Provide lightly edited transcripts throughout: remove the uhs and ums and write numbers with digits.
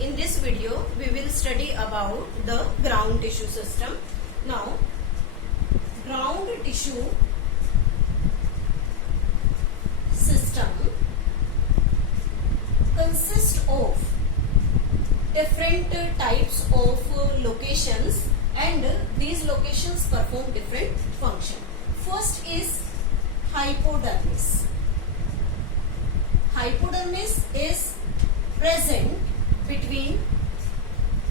In this video, we will study about the ground tissue system. Now, ground tissue system consists of different types of locations, and these locations perform different function. First is hypodermis. Hypodermis is present between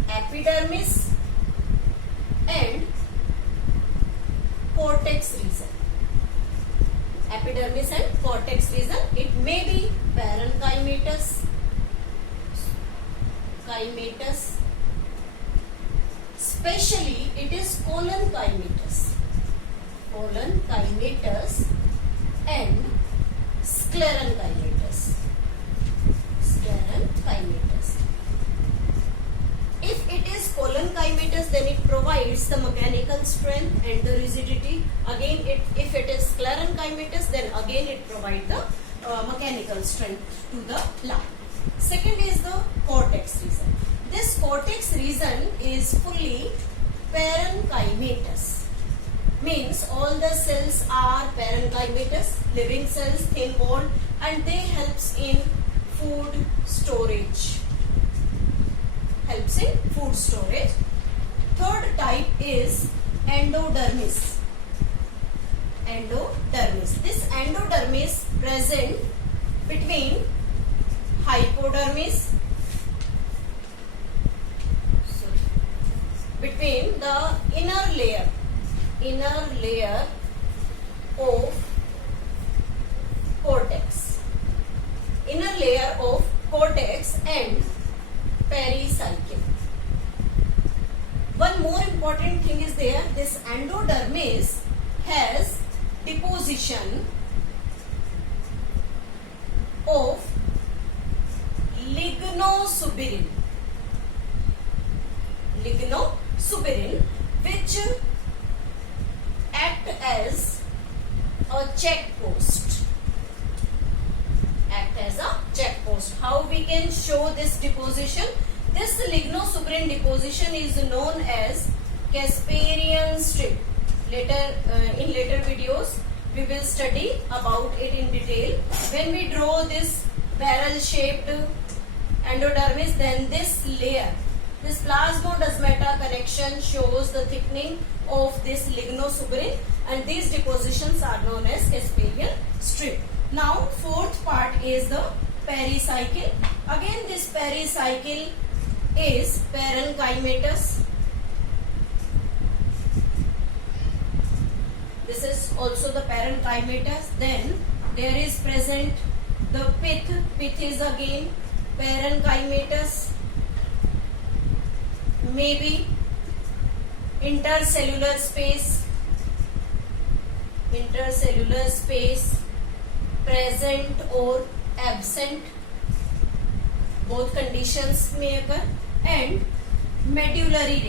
epidermis and cortex region. Epidermis and cortex region. It may be parenchymatous, especially it is collenchymatous and sclerenchymatous. If it is collenchymatous, then it provides the mechanical strength and the rigidity. Again, if it is sclerenchymatous, then again it provides the mechanical strength to the plant. Second is the cortex region. This cortex region is fully parenchymatous. Means all the cells are parenchymatous, living cells, thin walled, and they helps in food storage. Third type is endodermis. This endodermis present between hypodermis, between the inner layer of cortex and pericycle. One more important thing is there. This endodermis has deposition of lignosuberin, which act as a check post. How we can show this deposition? This lignosuberin deposition is known as Casparian strip. In later videos, we will study about it in detail. When we draw this barrel-shaped endodermis, then this layer, this plasmodesmata connection shows the thickening of this lignosuberin, and these depositions are known as Casparian strip. Now, fourth part is the pericycle. Again, this pericycle is parenchymatous. This is also the parenchymatous. Then there is present the pith. Pith is again parenchymatous. Maybe intercellular space present or absent, both conditions may occur. And medullary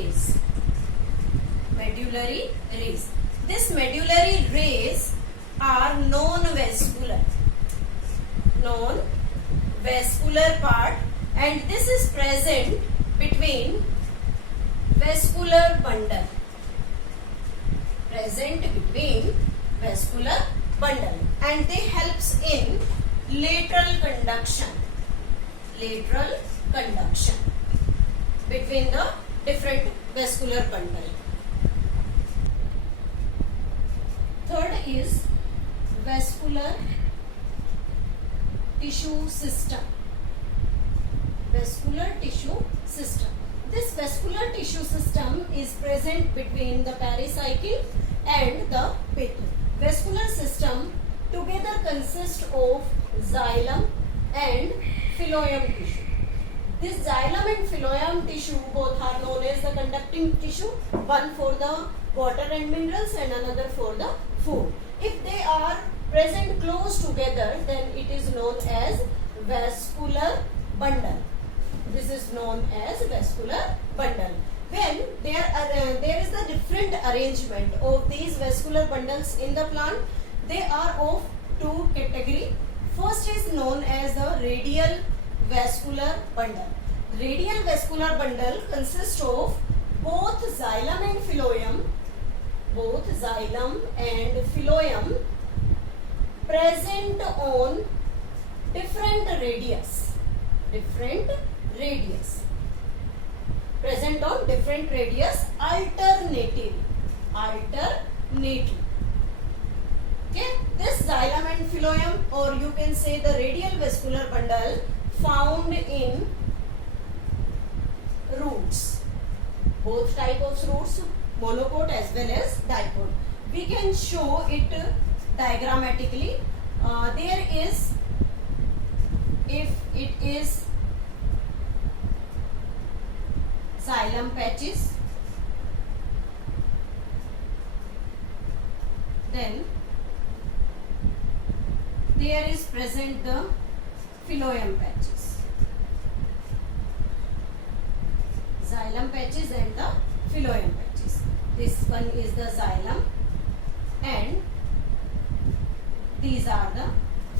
rays. This medullary rays are non-vascular part, and this is present between vascular bundle. And they helps in lateral conduction between the different vascular bundle. Third is vascular tissue system. This vascular tissue system is present between the pericycle and the pith. Vascular system together consists of xylem and phloem tissue. This xylem and phloem tissue both are known as the conducting tissue, one for the water and minerals and another for the food. If they are present close together, then it is known as vascular bundle. This is known as vascular bundle. When there is the different arrangement of these vascular bundles in the plant, they are of two categories. First is known as the radial vascular bundle. Radial vascular bundle consists of both xylem and phloem, present on different radius, alternatively. Okay, this xylem and phloem, or you can say the radial vascular bundle, found in roots, both type of roots, monocot as well as dipot. We can show it diagrammatically. There is, if it is xylem patches, then there is present the phloem patches. Xylem patches and the phloem patches. This one is the xylem and these are the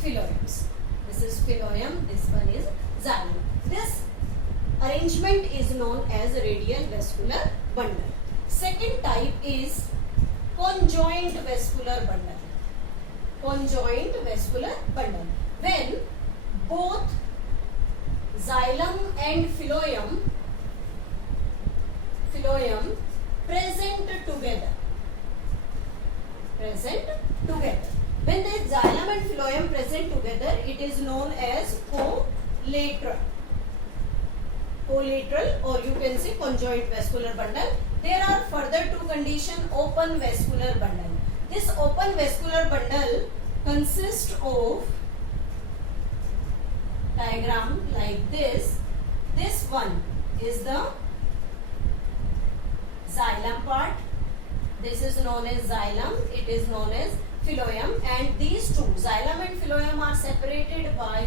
phloems. This is phloem, this one is xylem. This arrangement is known as radial vascular bundle. Second type is conjoint vascular bundle. When both xylem and phloem present together. When the xylem and phloem present together, it is known as collateral, or you can say conjoint vascular bundle. There are further two conditions: open vascular bundle. This open vascular bundle consists of, diagram like this. This one is the xylem part. This is known as xylem, it is known as phloem, and these two, xylem and phloem, are separated by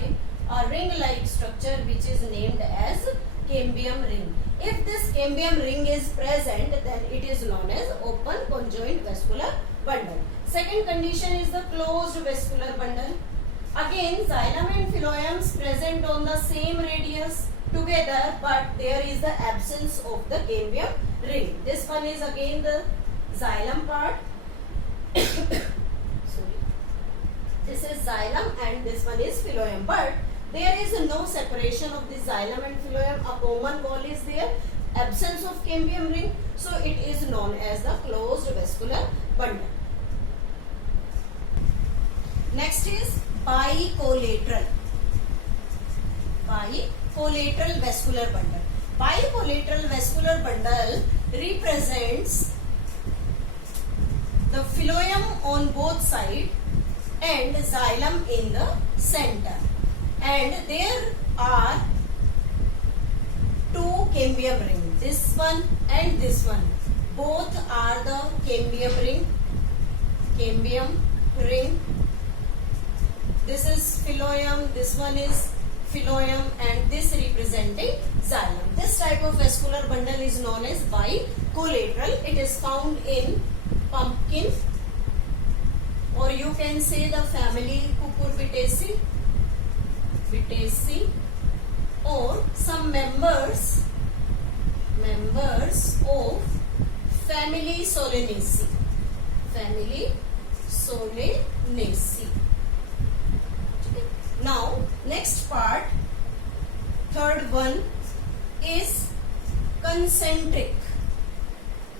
a ring-like structure which is named as cambium ring. If this cambium ring is present, then it is known as open conjoint vascular bundle. Second condition is the closed vascular bundle. Again, xylem and phloems present on the same radius together, but there is the absence of the cambium ring. This one is again the xylem part. Sorry. This is xylem and this one is phloem, but there is no separation of the xylem and phloem. A common wall is there, absence of cambium ring, so it is known as the closed vascular bundle. Next is bicollateral vascular bundle. Bicollateral vascular bundle represents the phloem on both sides and xylem in the center, and there are two cambium rings, this one and this one. Both are the cambium ring. This is phloem, this one is phloem, and this representing xylem. This type of vascular bundle is known as bicollateral. It is found in pumpkin, or you can say the family Cucurbitaceae, or some members of family Solanaceae. Now, next part, third one is concentric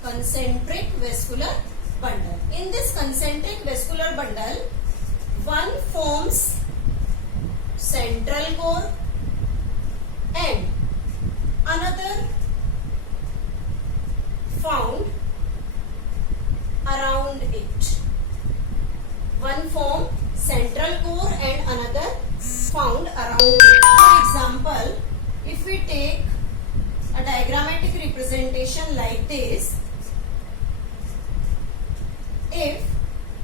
vascular bundle. In this concentric vascular bundle, one forms central core and another found around it. One form central core and another found around it. For example, if we take a diagrammatic representation like this, if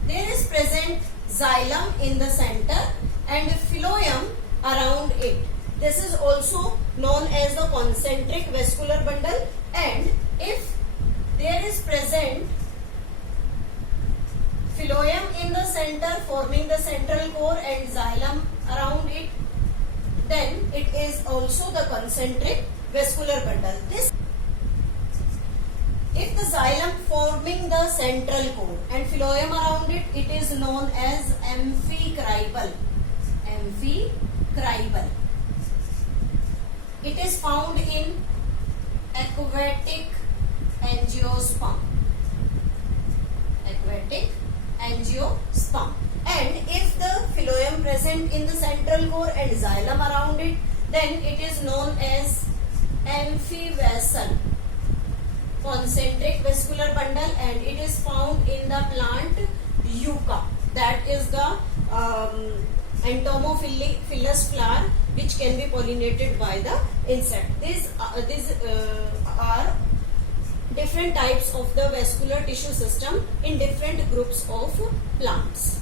there is present xylem in the center and phloem around it, this is also known as the concentric vascular bundle. And if there is present phloem in the center forming the central core and xylem around it, then it is also the concentric vascular bundle. This, if the xylem forming the central core and phloem around it, it is known as amphicribal. Amphicribal. It is found in aquatic angiosperm. Aquatic angiosperm. And if the phloem present in the central core and xylem around it, then it is known as amphivasal, concentric vascular bundle, and it is found in the plant yucca. That is the entomophilous flower which can be pollinated by the insect. These are different types of the vascular tissue system in different groups of plants.